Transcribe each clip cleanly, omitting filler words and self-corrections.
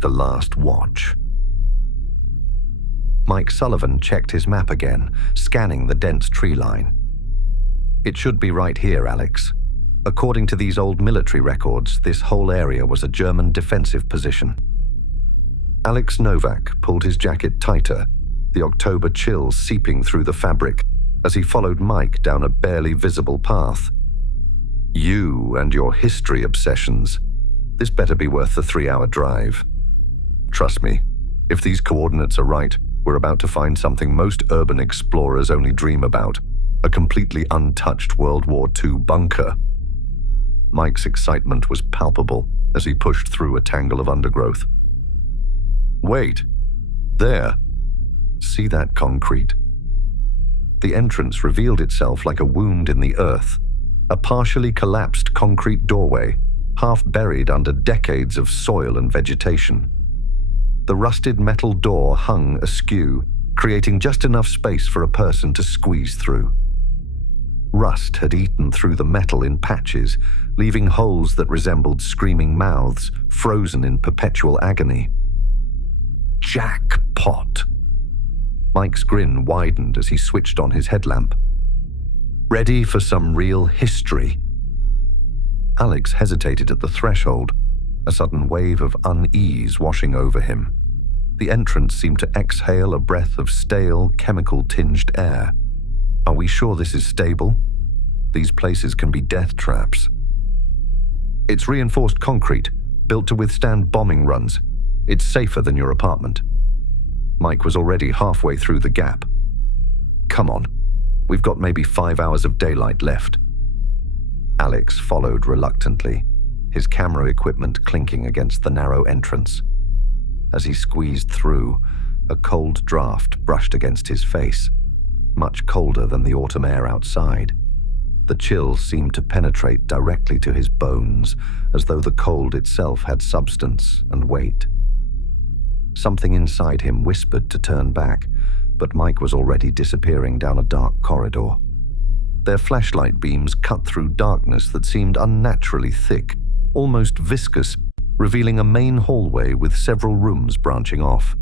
The Last Watch. Mike Sullivan checked his map again, scanning the dense tree line. It should be right here, Alex. According to these old military records, this whole area was a German defensive position. Alex Novak pulled his jacket tighter, the October chill seeping through the fabric as he followed Mike down a barely visible path. You and your history obsessions. This better be worth the 3-hour drive. Trust me, if these coordinates are right, we're about to find something most urban explorers only dream about, a completely untouched World War II bunker. Mike's excitement was palpable as he pushed through a tangle of undergrowth. Wait, there. See that concrete? The entrance revealed itself like a wound in the earth, a partially collapsed concrete doorway, half buried under decades of soil and vegetation. The rusted metal door hung askew, creating just enough space for a person to squeeze through. Rust had eaten through the metal in patches, leaving holes that resembled screaming mouths, frozen in perpetual agony. Jackpot! Mike's grin widened as he switched on his headlamp. Ready for some real history? Alex hesitated at the threshold, a sudden wave of unease washing over him. The entrance seemed to exhale a breath of stale, chemical-tinged air. Are we sure this is stable? These places can be death traps. It's reinforced concrete, built to withstand bombing runs. It's safer than your apartment. Mike was already halfway through the gap. Come on, we've got maybe 5 hours of daylight left. Alex followed reluctantly, his camera equipment clinking against the narrow entrance. As he squeezed through, a cold draft brushed against his face, much colder than the autumn air outside. The chill seemed to penetrate directly to his bones, as though the cold itself had substance and weight. Something inside him whispered to turn back, but Mike was already disappearing down a dark corridor. Their flashlight beams cut through darkness that seemed unnaturally thick, almost viscous, revealing a main hallway with several rooms branching off.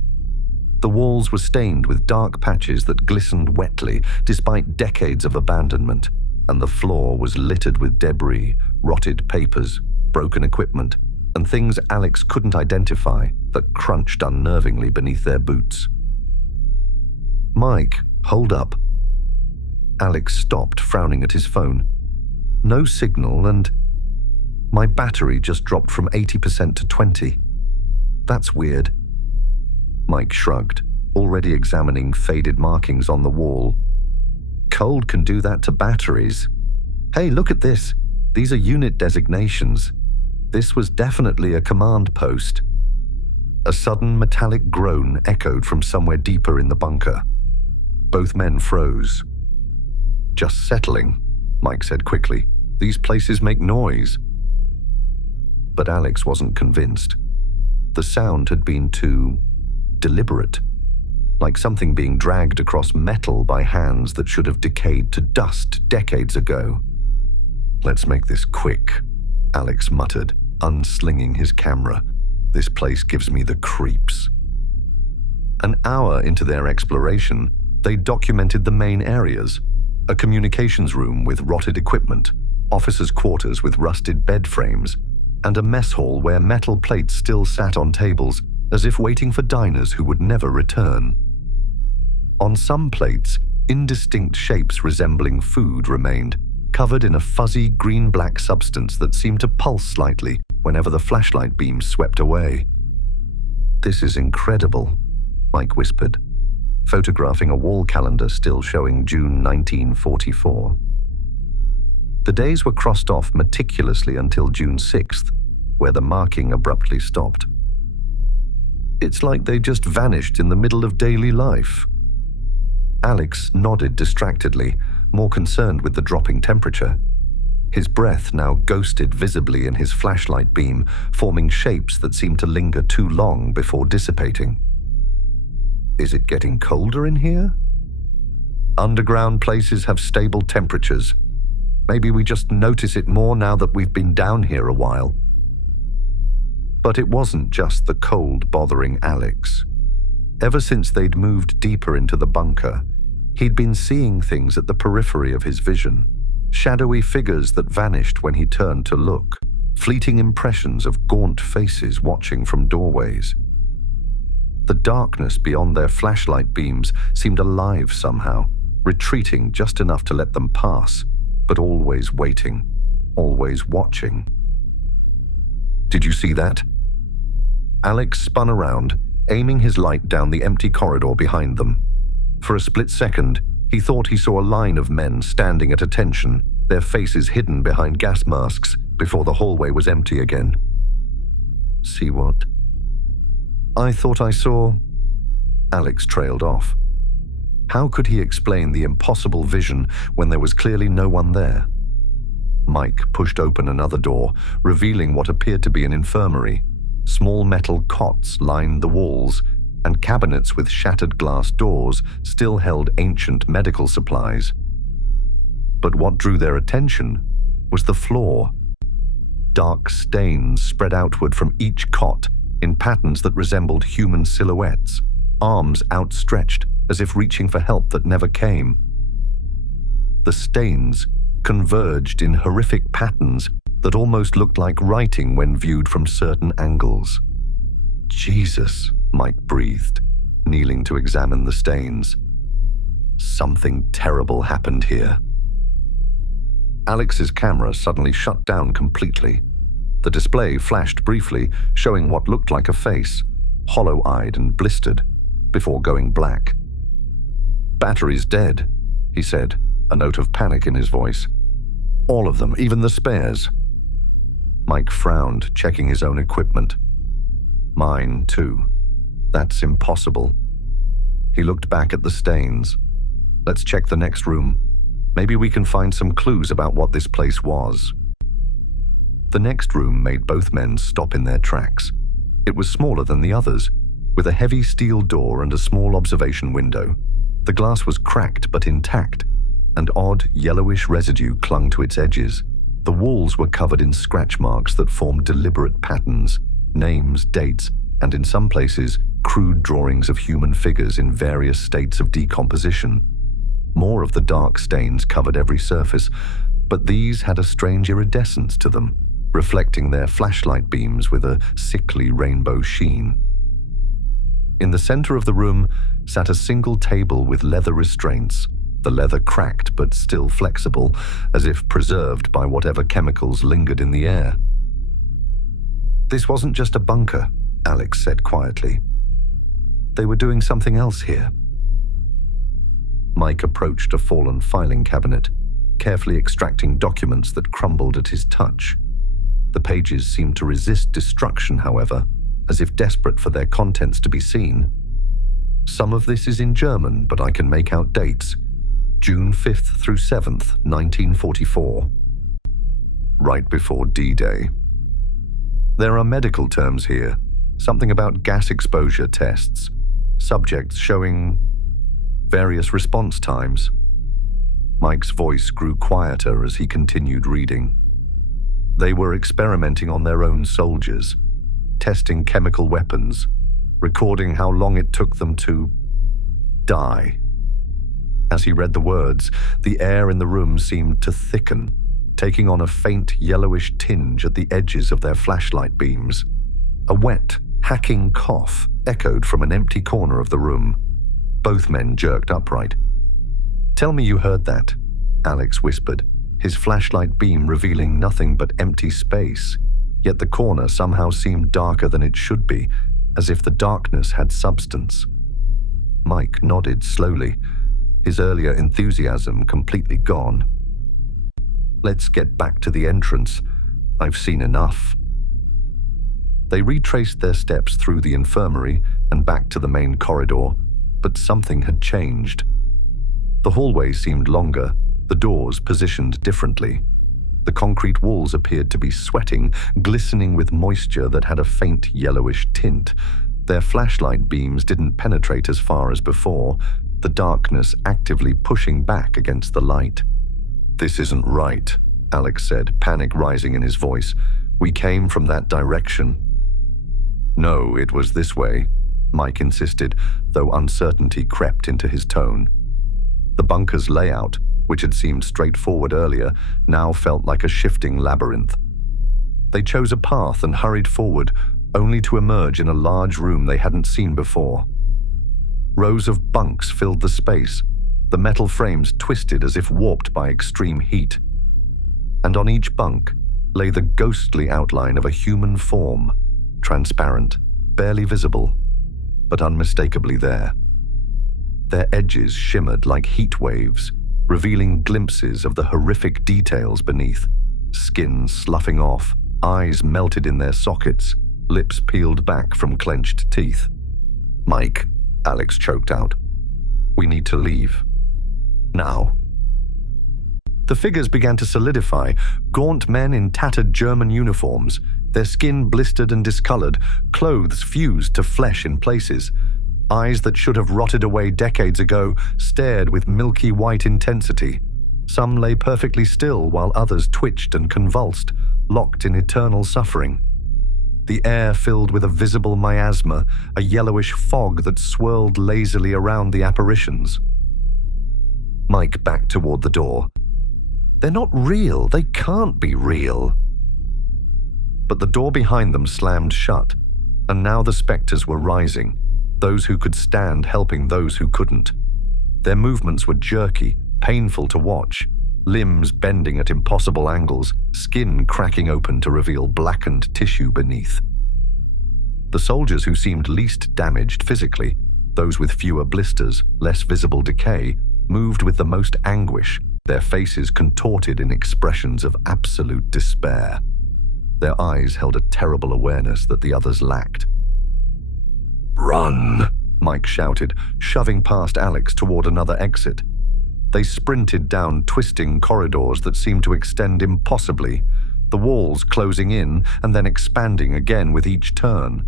The walls were stained with dark patches that glistened wetly despite decades of abandonment, and the floor was littered with debris, rotted papers, broken equipment, and things Alex couldn't identify that crunched unnervingly beneath their boots. Mike, hold up. Alex stopped, frowning at his phone. No signal, and my battery just dropped from 80% to 20. That's weird. Mike shrugged, already examining faded markings on the wall. Cold can do that to batteries. Hey, look at this. These are unit designations. This was definitely a command post. A sudden metallic groan echoed from somewhere deeper in the bunker. Both men froze. Just settling, Mike said quickly. These places make noise. But Alex wasn't convinced. The sound had been too deliberate, like something being dragged across metal by hands that should have decayed to dust decades ago. Let's make this quick, Alex muttered, unslinging his camera. This place gives me the creeps. An hour into their exploration, they documented the main areas: a communications room with rotted equipment, officers' quarters with rusted bed frames, and a mess hall where metal plates still sat on tables, as if waiting for diners who would never return. On some plates, indistinct shapes resembling food remained, covered in a fuzzy green-black substance that seemed to pulse slightly whenever the flashlight beams swept away. This is incredible, Mike whispered, photographing a wall calendar still showing June 1944. The days were crossed off meticulously until June 6th, where the marking abruptly stopped. It's like they just vanished in the middle of daily life. Alex nodded distractedly, more concerned with the dropping temperature. His breath now ghosted visibly in his flashlight beam, forming shapes that seemed to linger too long before dissipating. Is it getting colder in here? Underground places have stable temperatures. Maybe we just notice it more now that we've been down here a while. But it wasn't just the cold bothering Alex. Ever since they'd moved deeper into the bunker, he'd been seeing things at the periphery of his vision, shadowy figures that vanished when he turned to look, fleeting impressions of gaunt faces watching from doorways. The darkness beyond their flashlight beams seemed alive somehow, retreating just enough to let them pass, but always waiting, always watching. "Did you see that?" Alex spun around, aiming his light down the empty corridor behind them. For a split second, he thought he saw a line of men standing at attention, their faces hidden behind gas masks, before the hallway was empty again. "See what?" "I thought I saw..." Alex trailed off. How could he explain the impossible vision when there was clearly no one there? Mike pushed open another door, revealing what appeared to be an infirmary. Small metal cots lined the walls, and cabinets with shattered glass doors still held ancient medical supplies. But what drew their attention was the floor. Dark stains spread outward from each cot in patterns that resembled human silhouettes, arms outstretched as if reaching for help that never came. The stains converged in horrific patterns that almost looked like writing when viewed from certain angles. "Jesus," Mike breathed, kneeling to examine the stains. Something terrible happened here. Alex's camera suddenly shut down completely. The display flashed briefly, showing what looked like a face, hollow-eyed and blistered, before going black. "Battery's dead," he said, a note of panic in his voice. "All of them, even the spares." Mike frowned, checking his own equipment. "Mine, too. That's impossible." He looked back at the stains. "Let's check the next room. Maybe we can find some clues about what this place was." The next room made both men stop in their tracks. It was smaller than the others, with a heavy steel door and a small observation window. The glass was cracked but intact, and odd yellowish residue clung to its edges. The walls were covered in scratch marks that formed deliberate patterns, names, dates, and in some places, crude drawings of human figures in various states of decomposition. More of the dark stains covered every surface, but these had a strange iridescence to them, reflecting their flashlight beams with a sickly rainbow sheen. In the center of the room sat a single table with leather restraints, the leather cracked but still flexible, as if preserved by whatever chemicals lingered in the air. "This wasn't just a bunker," Alex said quietly. "They were doing something else here." Mike approached a fallen filing cabinet, carefully extracting documents that crumbled at his touch. The pages seemed to resist destruction, however, as if desperate for their contents to be seen. "Some of this is in German, but I can make out dates. June 5th through 7th, 1944. Right before D-Day. There are medical terms here, something about gas exposure tests, subjects showing various response times." Mike's voice grew quieter as he continued reading. They were experimenting on their own soldiers, testing chemical weapons, recording how long it took them to die. As he read the words, the air in the room seemed to thicken, taking on a faint yellowish tinge at the edges of their flashlight beams. A wet, hacking cough echoed from an empty corner of the room. Both men jerked upright. "Tell me you heard that," Alex whispered, his flashlight beam revealing nothing but empty space, yet the corner somehow seemed darker than it should be, as if the darkness had substance. Mike nodded slowly, his earlier enthusiasm completely gone. "Let's get back to the entrance. I've seen enough." They retraced their steps through the infirmary and back to the main corridor, but something had changed. The hallway seemed longer, the doors positioned differently. The concrete walls appeared to be sweating, glistening with moisture that had a faint yellowish tint. Their flashlight beams didn't penetrate as far as before, the darkness actively pushing back against the light. "This isn't right," Alex said, panic rising in his voice. "We came from that direction." No, it was this way, Mike insisted, though uncertainty crept into his tone. The bunker's layout, which had seemed straightforward earlier, now felt like a shifting labyrinth. They chose a path and hurried forward, only to emerge in a large room they hadn't seen before. Rows of bunks filled the space, the metal frames twisted as if warped by extreme heat. And on each bunk lay the ghostly outline of a human form, transparent, barely visible, but unmistakably there. Their edges shimmered like heat waves, revealing glimpses of the horrific details beneath, skin sloughing off, eyes melted in their sockets, lips peeled back from clenched teeth. "Mike," Alex choked out. "We need to leave. Now." The figures began to solidify, gaunt men in tattered German uniforms, their skin blistered and discolored, clothes fused to flesh in places. Eyes that should have rotted away decades ago stared with milky white intensity. Some lay perfectly still while others twitched and convulsed, locked in eternal suffering. The air filled with a visible miasma, a yellowish fog that swirled lazily around the apparitions. Mike backed toward the door. "They're not real. They can't be real." But the door behind them slammed shut, and now the specters were rising, those who could stand helping those who couldn't. Their movements were jerky, painful to watch, limbs bending at impossible angles, skin cracking open to reveal blackened tissue beneath. The soldiers who seemed least damaged physically, those with fewer blisters, less visible decay, moved with the most anguish, their faces contorted in expressions of absolute despair. Their eyes held a terrible awareness that the others lacked. "Run!" Mike shouted, shoving past Alex toward another exit. They sprinted down twisting corridors that seemed to extend impossibly, the walls closing in and then expanding again with each turn.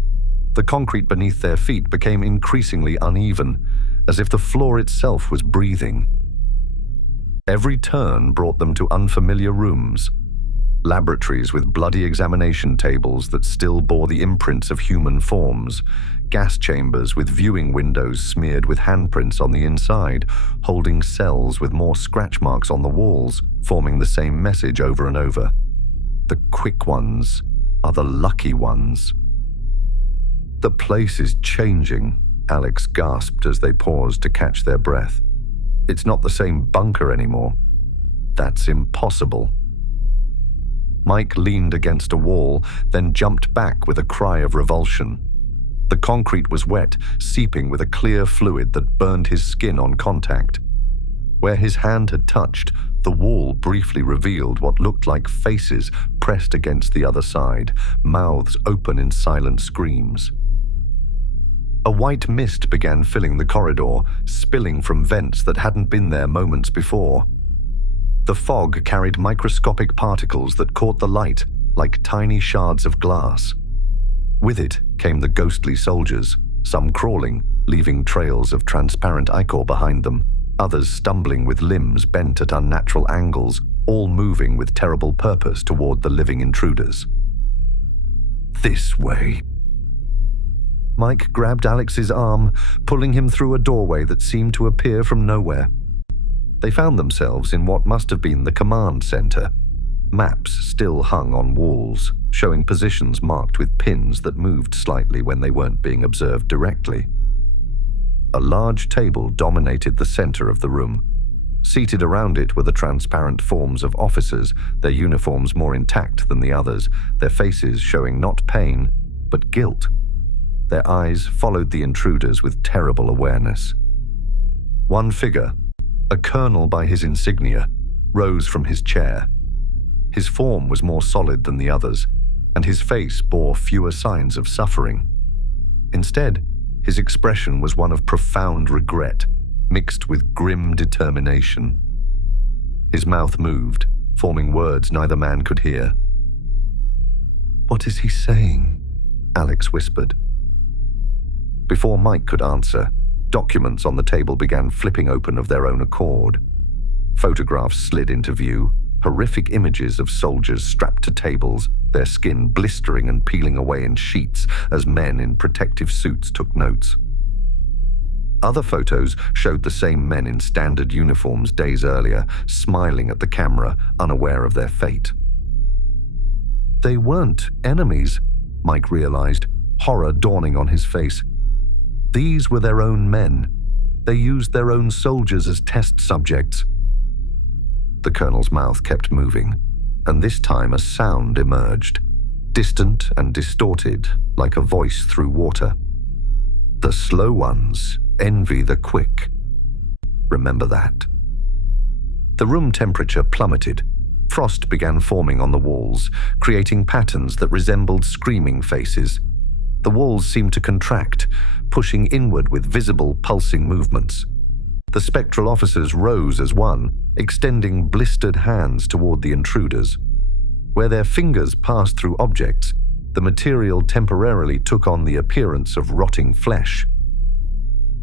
The concrete beneath their feet became increasingly uneven, as if the floor itself was breathing. Every turn brought them to unfamiliar rooms, laboratories with bloody examination tables that still bore the imprints of human forms, gas chambers with viewing windows smeared with handprints on the inside, holding cells with more scratch marks on the walls, forming the same message over and over. "The quick ones are the lucky ones." "The place is changing," Alex gasped as they paused to catch their breath. "It's not the same bunker anymore. That's impossible." Mike leaned against a wall, then jumped back with a cry of revulsion. The concrete was wet, seeping with a clear fluid that burned his skin on contact. Where his hand had touched, the wall briefly revealed what looked like faces pressed against the other side, mouths open in silent screams. A white mist began filling the corridor, spilling from vents that hadn't been there moments before. The fog carried microscopic particles that caught the light like tiny shards of glass. With it came the ghostly soldiers, some crawling, leaving trails of transparent ichor behind them, others stumbling with limbs bent at unnatural angles, all moving with terrible purpose toward the living intruders. "This way." Mike grabbed Alex's arm, pulling him through a doorway that seemed to appear from nowhere. They found themselves in what must have been the command center. Maps still hung on walls, showing positions marked with pins that moved slightly when they weren't being observed directly. A large table dominated the center of the room. Seated around it were the transparent forms of officers, their uniforms more intact than the others, their faces showing not pain, but guilt. Their eyes followed the intruders with terrible awareness. One figure, a colonel by his insignia, rose from his chair. His form was more solid than the others, and his face bore fewer signs of suffering. Instead, his expression was one of profound regret, mixed with grim determination. His mouth moved, forming words neither man could hear. "What is he saying?" Alex whispered. Before Mike could answer, documents on the table began flipping open of their own accord. Photographs slid into view, horrific images of soldiers strapped to tables, their skin blistering and peeling away in sheets as men in protective suits took notes. Other photos showed the same men in standard uniforms days earlier, smiling at the camera, unaware of their fate. They weren't enemies, Mike realized, horror dawning on his face. These were their own men. They used their own soldiers as test subjects. The colonel's mouth kept moving, and this time a sound emerged, distant and distorted, like a voice through water. The slow ones envy the quick. Remember that. The room temperature plummeted. Frost began forming on the walls, creating patterns that resembled screaming faces. The walls seemed to contract, pushing inward with visible pulsing movements. The spectral officers rose as one, extending blistered hands toward the intruders. Where their fingers passed through objects, the material temporarily took on the appearance of rotting flesh.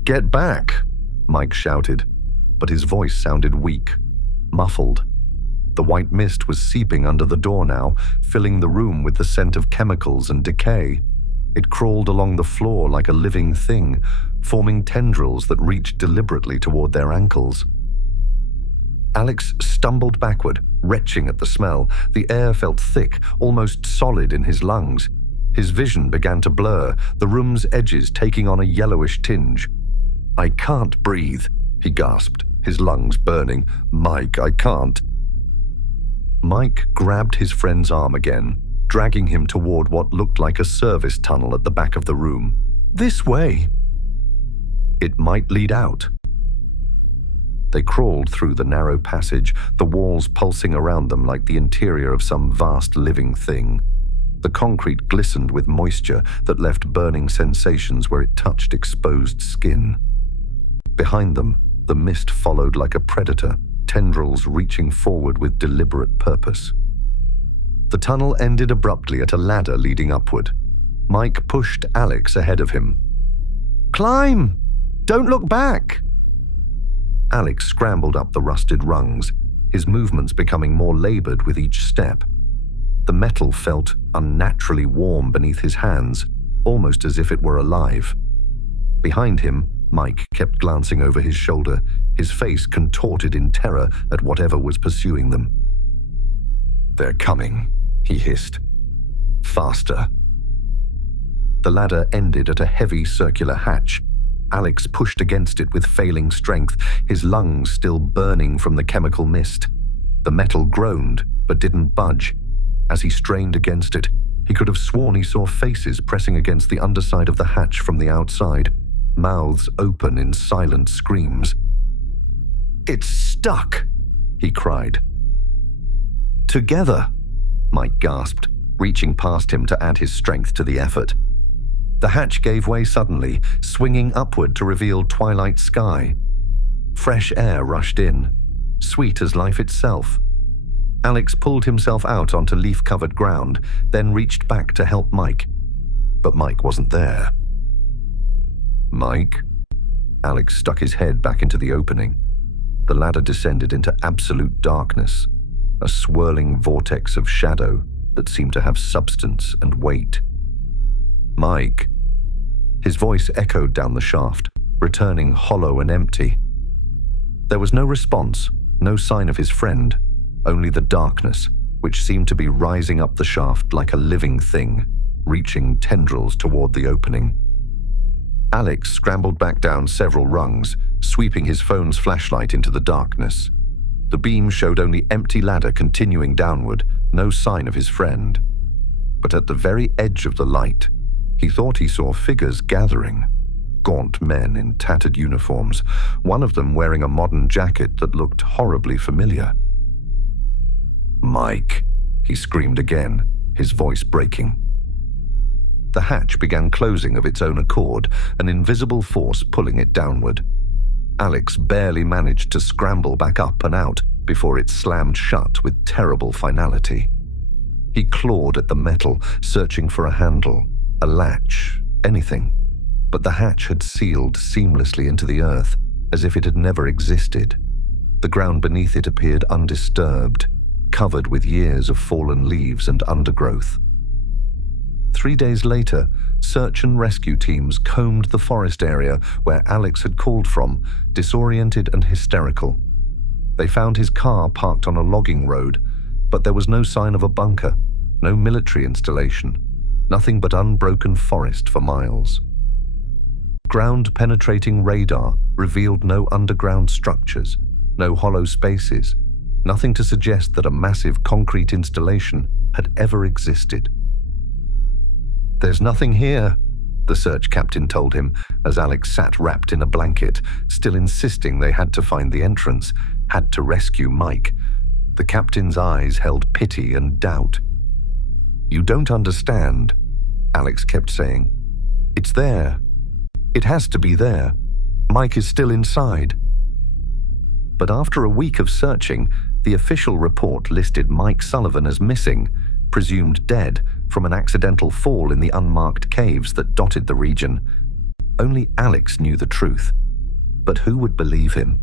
"Get back!" Mike shouted, but his voice sounded weak, muffled. The white mist was seeping under the door now, filling the room with the scent of chemicals and decay. It crawled along the floor like a living thing, forming tendrils that reached deliberately toward their ankles. Alex stumbled backward, retching at the smell. The air felt thick, almost solid in his lungs. His vision began to blur, the room's edges taking on a yellowish tinge. "I can't breathe," he gasped, his lungs burning. "Mike, I can't." Mike grabbed his friend's arm again, dragging him toward what looked like a service tunnel at the back of the room. "This way." It might lead out. They crawled through the narrow passage, the walls pulsing around them like the interior of some vast living thing. The concrete glistened with moisture that left burning sensations where it touched exposed skin. Behind them, the mist followed like a predator, tendrils reaching forward with deliberate purpose. The tunnel ended abruptly at a ladder leading upward. Mike pushed Alex ahead of him. "Climb! Don't look back!" Alex scrambled up the rusted rungs, his movements becoming more labored with each step. The metal felt unnaturally warm beneath his hands, almost as if it were alive. Behind him, Mike kept glancing over his shoulder, his face contorted in terror at whatever was pursuing them. "They're coming," he hissed. "Faster." The ladder ended at a heavy circular hatch. Alex pushed against it with failing strength, his lungs still burning from the chemical mist. The metal groaned, but didn't budge. As he strained against it, he could have sworn he saw faces pressing against the underside of the hatch from the outside, mouths open in silent screams. "It's stuck!" he cried. "Together!" Mike gasped, reaching past him to add his strength to the effort. The hatch gave way suddenly, swinging upward to reveal twilight sky. Fresh air rushed in, sweet as life itself. Alex pulled himself out onto leaf-covered ground, then reached back to help Mike. But Mike wasn't there. "Mike?" Alex stuck his head back into the opening. The ladder descended into absolute darkness, a swirling vortex of shadow that seemed to have substance and weight. "Mike?" His voice echoed down the shaft, returning hollow and empty. There was no response, no sign of his friend, only the darkness, which seemed to be rising up the shaft like a living thing, reaching tendrils toward the opening. Alex scrambled back down several rungs, sweeping his phone's flashlight into the darkness. The beam showed only empty ladder continuing downward, no sign of his friend. But at the very edge of the light, he thought he saw figures gathering. Gaunt men in tattered uniforms, one of them wearing a modern jacket that looked horribly familiar. "Mike," he screamed again, his voice breaking. The hatch began closing of its own accord, an invisible force pulling it downward. Alex barely managed to scramble back up and out before it slammed shut with terrible finality. He clawed at the metal, searching for a handle, a latch, anything. But the hatch had sealed seamlessly into the earth, as if it had never existed. The ground beneath it appeared undisturbed, covered with years of fallen leaves and undergrowth. 3 days later, search and rescue teams combed the forest area where Alex had called from, disoriented and hysterical. They found his car parked on a logging road, but there was no sign of a bunker, no military installation, nothing but unbroken forest for miles. Ground-penetrating radar revealed no underground structures, no hollow spaces, nothing to suggest that a massive concrete installation had ever existed. "There's nothing here," the search captain told him as Alex sat wrapped in a blanket, still insisting they had to find the entrance, had to rescue Mike. The captain's eyes held pity and doubt. "You don't understand," Alex kept saying. "It's there. It has to be there. Mike is still inside." But after a week of searching, the official report listed Mike Sullivan as missing, presumed dead from an accidental fall in the unmarked caves that dotted the region. Only Alex knew the truth, but who would believe him?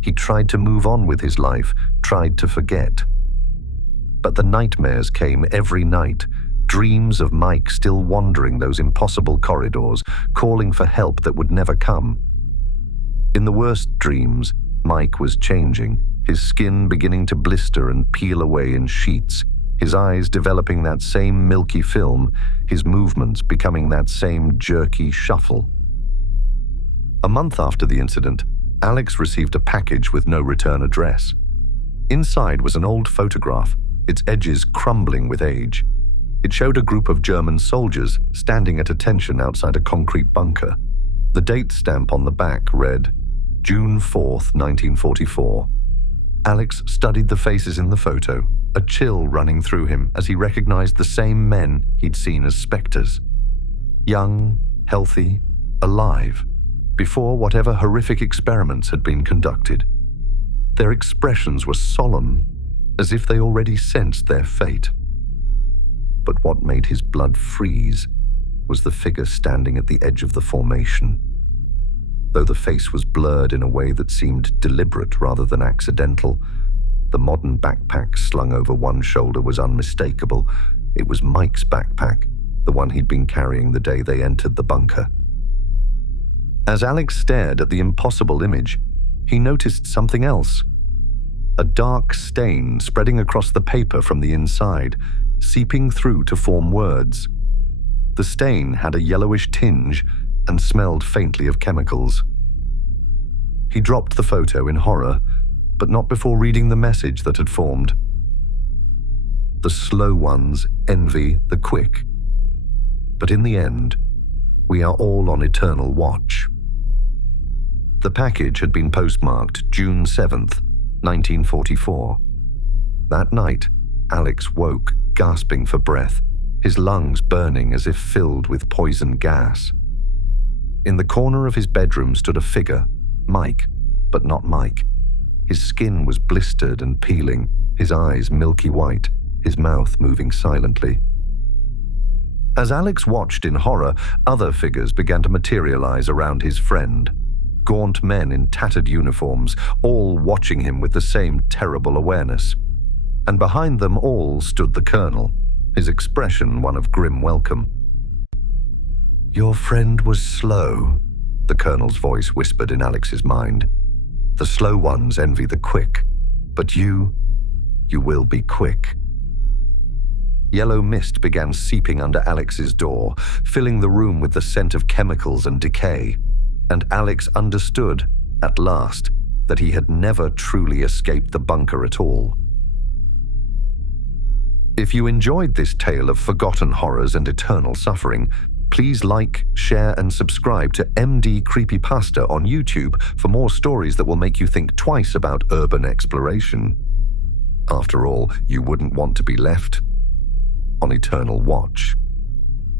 He tried to move on with his life, tried to forget. But the nightmares came every night, dreams of Mike still wandering those impossible corridors, calling for help that would never come. In the worst dreams, Mike was changing, his skin beginning to blister and peel away in sheets, his eyes developing that same milky film, his movements becoming that same jerky shuffle. A month after the incident, Alex received a package with no return address. Inside was an old photograph, its edges crumbling with age. It showed a group of German soldiers standing at attention outside a concrete bunker. The date stamp on the back read, June 4th, 1944. Alex studied the faces in the photo, a chill running through him as he recognized the same men he'd seen as specters. Young, healthy, alive, before whatever horrific experiments had been conducted. Their expressions were solemn, as if they already sensed their fate. But what made his blood freeze was the figure standing at the edge of the formation. Though the face was blurred in a way that seemed deliberate rather than accidental, the modern backpack slung over one shoulder was unmistakable. It was Mike's backpack, the one he'd been carrying the day they entered the bunker. As Alex stared at the impossible image, he noticed something else. A dark stain spreading across the paper from the inside, seeping through to form words. The stain had a yellowish tinge and smelled faintly of chemicals. He dropped the photo in horror, but not before reading the message that had formed. The slow ones envy the quick. But in the end, we are all on eternal watch. The package had been postmarked June 7th, 1944. That night, Alex woke, gasping for breath, his lungs burning as if filled with poison gas. In the corner of his bedroom stood a figure, Mike, but not Mike. His skin was blistered and peeling, his eyes milky white, his mouth moving silently. As Alex watched in horror, other figures began to materialize around his friend. Gaunt men in tattered uniforms, all watching him with the same terrible awareness. And behind them all stood the colonel, his expression one of grim welcome. "Your friend was slow," the colonel's voice whispered in Alex's mind. "The slow ones envy the quick, but you will be quick." Yellow mist began seeping under Alex's door, filling the room with the scent of chemicals and decay. And Alex understood, at last, that he had never truly escaped the bunker at all. If you enjoyed this tale of forgotten horrors and eternal suffering, please like, share, and subscribe to MD Creepypasta on YouTube for more stories that will make you think twice about urban exploration. After all, you wouldn't want to be left on eternal watch.